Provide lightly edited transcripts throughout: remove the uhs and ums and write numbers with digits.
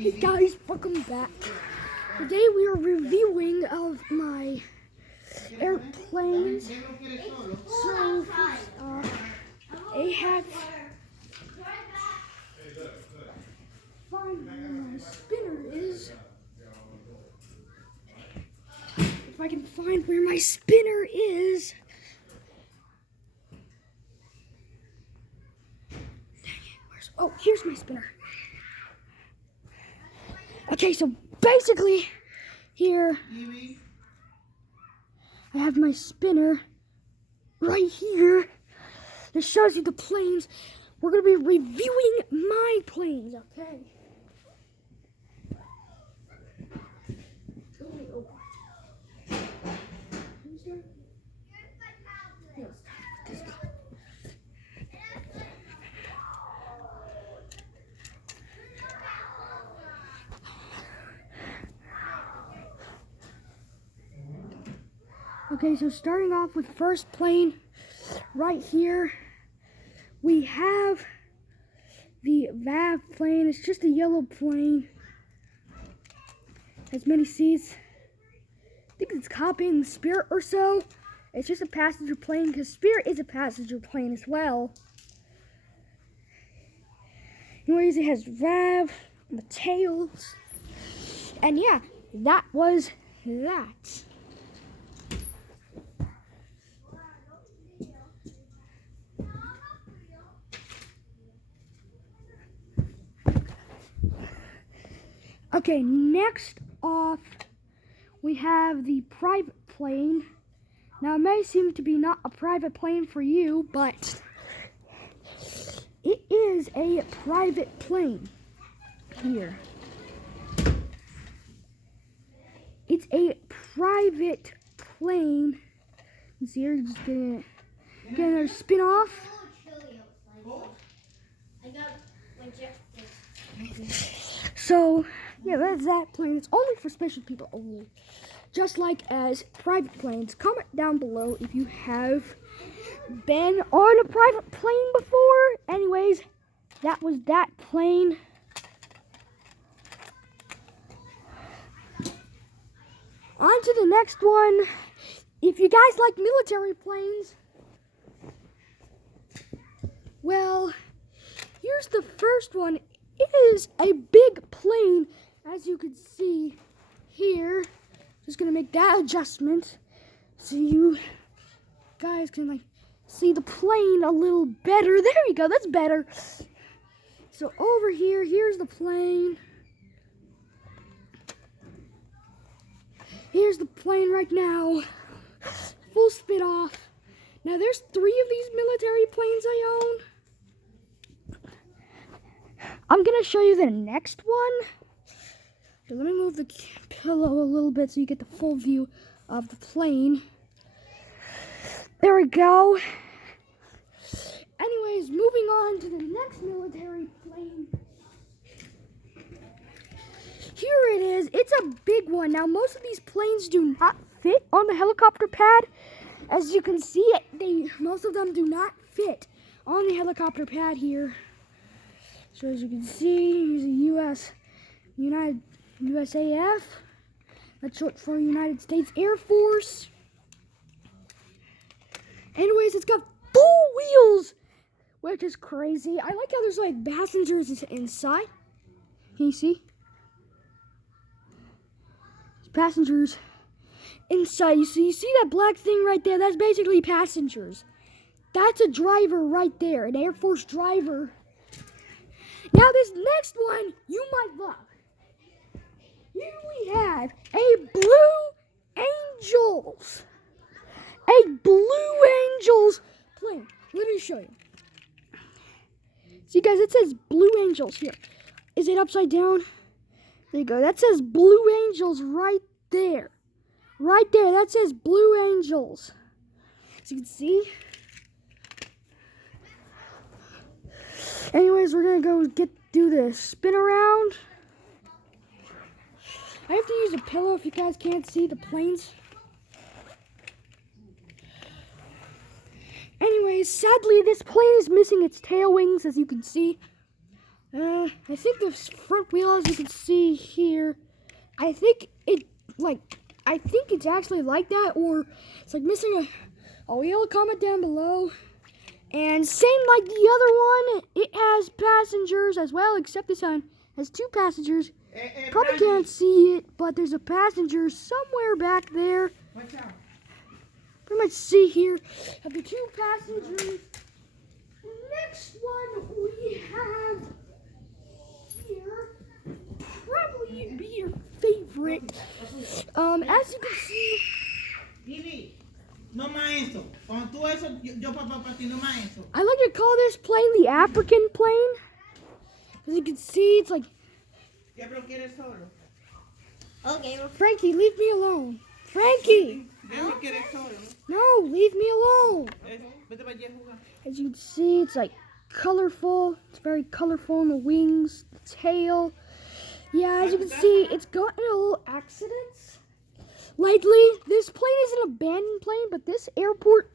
Hey guys, welcome back. Today we are reviewing of my airplanes. So first off, I have find where my spinner is. If I can find where my spinner is. Oh, here's my spinner. Okay, so basically, here I have my spinner right here that shows you the planes. We're going to be reviewing my planes, okay? Okay, so starting off with first plane, right here, we have the VAV plane. It's just a yellow plane. Has many seats. I think it's copying Spirit or so. It's just a passenger plane because Spirit is a passenger plane as well. Anyways, it has VAV on the tails. And yeah, that was that. Okay, next off, we have the private plane. Now, it may seem to be not a private plane for you, but it is a private plane here. It's a private plane. You see here, just getting a spin off. So, yeah, that's that plane. It's only for special people only. Just like as private planes. Comment down below if you have been on a private plane before. Anyways, that was that plane. On to the next one. If you guys like military planes, well, here's the first one. It is a big plane, as you can see here. Just gonna make that adjustment so you guys can like see the plane a little better. There you go, that's better. So over here, here's the plane. Here's the plane right now. Full spin off. Now there's 3 of these military planes I own. I'm going to show you the next one. So let me move the pillow a little bit so you get the full view of the plane. There we go. Anyways, moving on to the next military plane. Here it is. It's a big one. Now, most of these planes do not fit on the helicopter pad. As you can see, most of them do not fit on the helicopter pad here. So as you can see, here's a USAF. That's short for United States Air Force. Anyways, it's got 4 wheels, which is crazy. I like how there's like passengers inside. Can you see? There's passengers inside. You see that black thing right there? That's basically passengers. That's a driver right there, an Air Force driver. Now this next one you might love. Here we have a Blue Angels. A Blue Angels plane. Let me show you. See guys, it says Blue Angels here. Is it upside down? There you go. That says Blue Angels right there. Right there. That says Blue Angels. As you can see. Anyways, we're gonna go do the spin around. I have to use a pillow if you guys can't see the planes. Anyways, sadly this plane is missing its tail wings, as you can see. I think the front wheel, as you can see here, I think it's actually like that, or it's like missing a wheel. Comment down below. And same like the other one, it has passengers as well, except this one has 2 passengers. Probably can't see it, but there's a passenger somewhere back there. Pretty much see here of the 2 passengers. The next one we have here, probably be your favorite. As you can see, no más eso. Cuando tú eso, yo papá para ti, no más eso. I like to call this plane the African plane. As you can see, it's like... Gabriel quiere solo. Okay. Frankie, leave me alone. Frankie! Gabriel quiere solo. No, leave me alone. Vete para allá a jugar. As you can see, it's like colorful. It's very colorful in the wings, the tail. Yeah, as you can see, it's gotten a little accidents lately. This plane is an abandoned plane, but this airport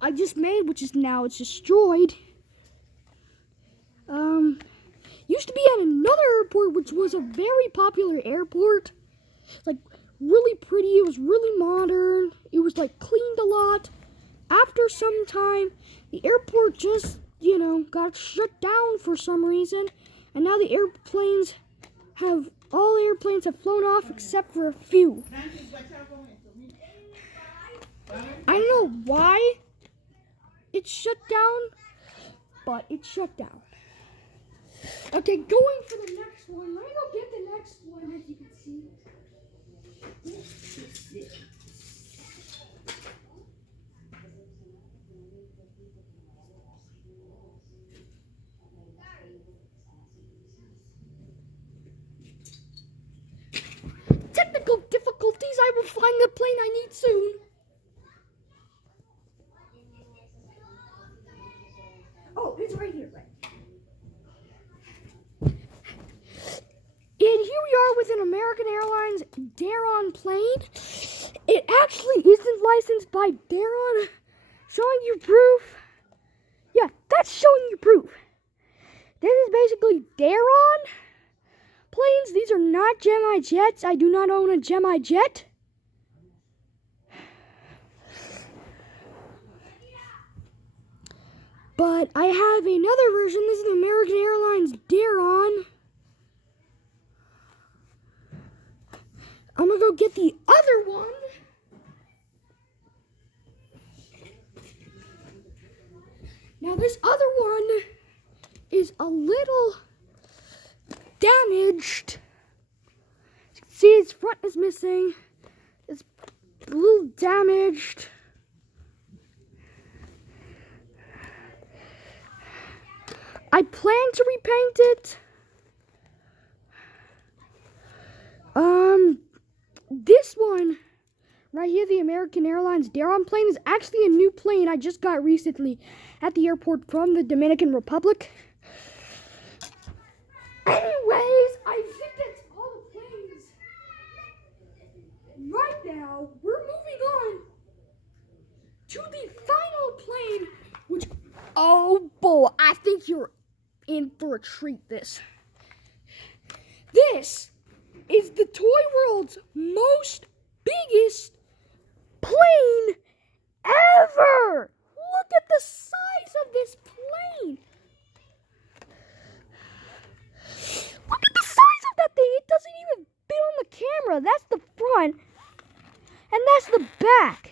I just made, which is now it's destroyed, used to be at another airport, which was a very popular airport. It's like really pretty. It was really modern. It was like cleaned a lot. After some time, the airport just, got shut down for some reason, and now the all airplanes have flown off except for a few. I don't know why it shut down, but it shut down. Okay, going for the next one. Let me go get the next one, as you can see. Technical difficulties. I will find the plane I need soon. Oh, it's right here, right? And here we are with an American Airlines Daron plane. It actually isn't licensed by Daron. Showing you proof. Yeah, that's showing you proof. This is basically Daron planes. These are not Gemi jets. I do not own a Gemi jet. But I have another version. This is an American Airlines Daron. I'm gonna go get the other one. Now this other one is a little damaged. As you can see, its front is missing. It's a little damaged. I plan to repaint it. This one right here, the American Airlines Daron plane, is actually a new plane I just got recently at the airport from the Dominican Republic. Anyways, I think that's all the planes. Right now, we're moving on to the final plane, which, oh boy, I think you're in for a treat. This is the Toy World's most biggest plane ever. Look at the size of this plane. Look at the size of that thing. It doesn't even fit on the camera. That's the front, and that's the back.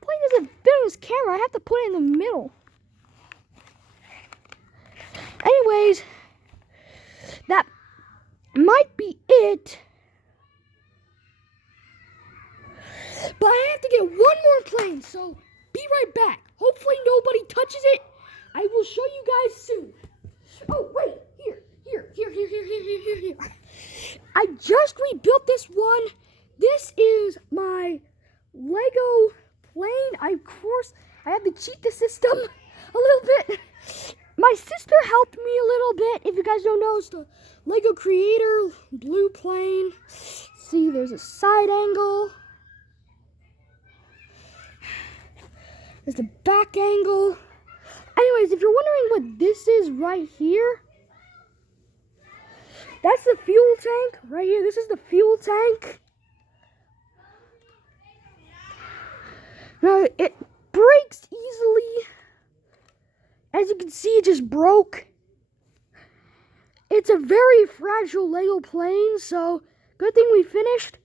Plane doesn't fit on this camera. I have to put it in the middle. Anyways, that might be it. But I have to get one more plane, so be right back. Hopefully nobody touches it. I will show you guys soon. Oh, wait, here. I just rebuilt this one. This is my Lego plane. Of course, I had to cheat the system a little bit. My sister helped me a little bit. If you guys don't know, it's the Lego Creator blue plane. See, there's a side angle. There's the back angle. Anyways, if you're wondering what this is right here, That's the fuel tank right here. This is the fuel tank. Now, it breaks easily. As you can see, it just broke. It's a very fragile Lego plane, so good thing we finished.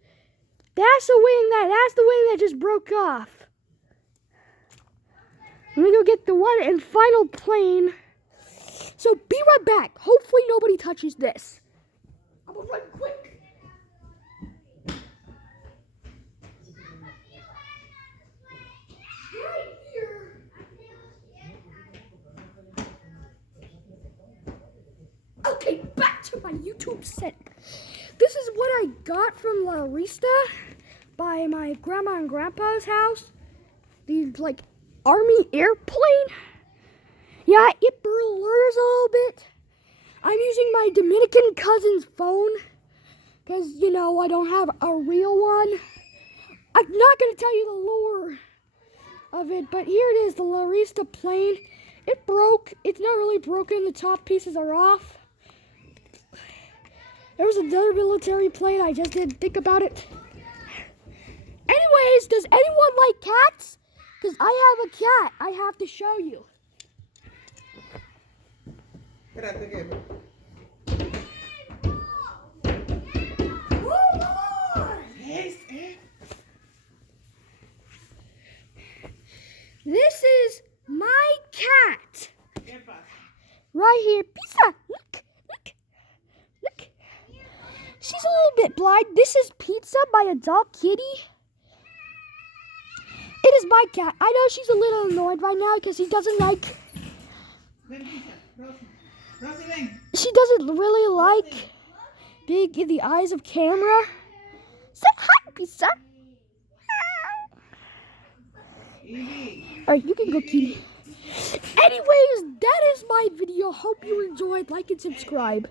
That's the wing that just broke off. Let me go get the one and final plane. So be right back. Hopefully nobody touches this. I'm gonna run quick. Right here. Okay, back to my YouTube set. This is what I got from La Rista by my grandma and grandpa's house. These like army airplane. Yeah, it blurs a little bit. I'm using my Dominican cousin's phone because, you know, I don't have a real one. I'm not going to tell you the lore of it, but here it is, the La Rista plane. It broke. It's not really broken. The top pieces are off. There was another military plane. I just didn't think about it. Anyways, does anyone like cats? Because I have a cat. I have to show you. Espérate, Gabriel. Hold on! This is my cat. ¿Qué pasa? Right here. Pizza. Look. Look. Look. She's a little bit blind. This is Pizza, my adult kitty. It is my cat. I know she's a little annoyed right now because he doesn't like... Ven, Pizza. Rosy. Rosy, ven. She doesn't really like being in the eyes of camera. Say hi, Pizza. Evie. Alright, you can go, kitty. Anyways, that is my video. Hope you enjoyed. Like and subscribe.